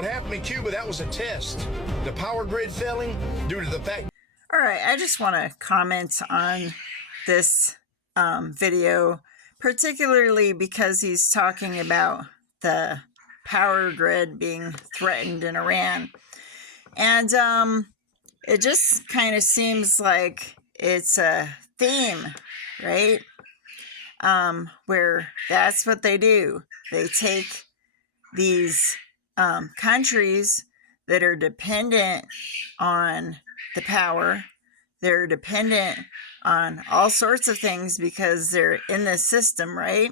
What happened in Cuba, that was a test. The power grid failing due to the fact... All right, I just want to comment on this video, particularly because he's talking about the power grid being threatened in Iran. And it just kind of seems like it's a theme, right? Where that's what they do. They take these countries that are dependent on the power. They're dependent on all sorts of things because they're in this system, right?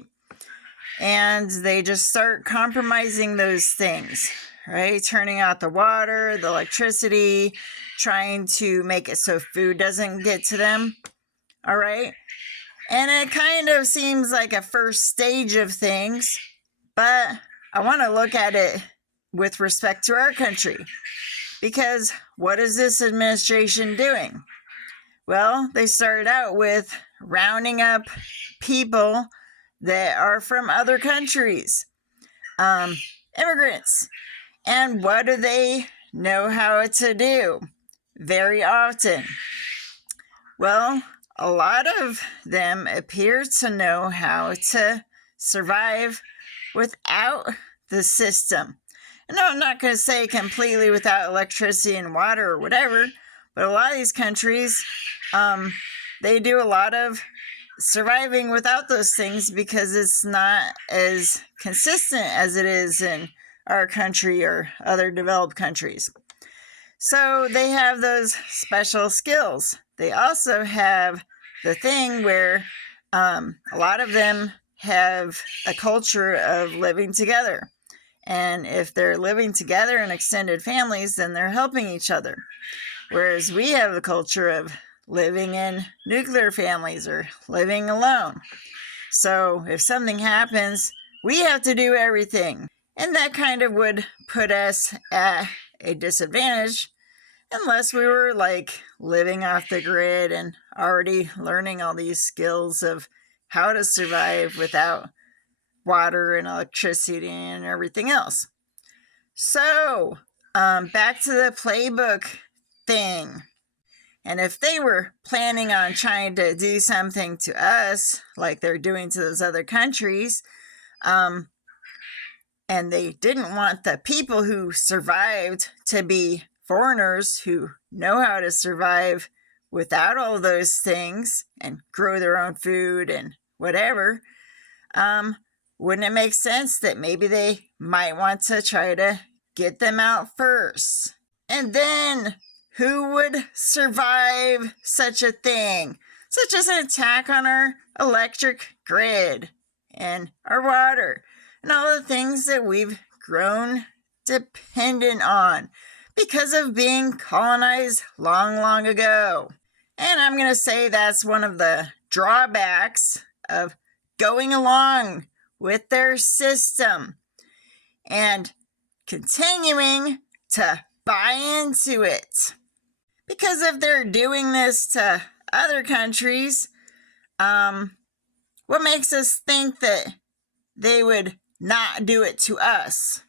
And they just start compromising those things, right? Turning out the water, the electricity, trying to make it so food doesn't get to them, all right? And it kind of seems like a first stage of things, but I want to look at it with respect to our country. Because what is this administration doing? Well, they started out with rounding up people that are from other countries, immigrants. And what do they know how to do very often? Well, a lot of them appear to know how to survive without the system. And no, I'm not going to say completely without electricity and water or whatever, but a lot of these countries, they do a lot of surviving without those things because it's not as consistent as it is in our country or other developed countries. So they have those special skills. They also have the thing where a lot of them have a culture of living together. And if they're living together in extended families, then they're helping each other. Whereas we have the culture of living in nuclear families or living alone. So if something happens, we have to do everything. And that kind of would put us at a disadvantage unless we were like living off the grid and already learning all these skills of how to survive without water and electricity and everything else. So, back to the playbook thing. And if they were planning on trying to do something to us, like they're doing to those other countries, and they didn't want the people who survived to be foreigners who know how to survive without all those things and grow their own food and whatever, wouldn't it make sense that maybe they might want to try to get them out first? And then who would survive such a thing, such as an attack on our electric grid and our water and all the things that we've grown dependent on because of being colonized long, long ago? And I'm going to say that's one of the drawbacks of going along with their system and continuing to buy into it. Because if they're doing this to other countries, what makes us think that they would not do it to us?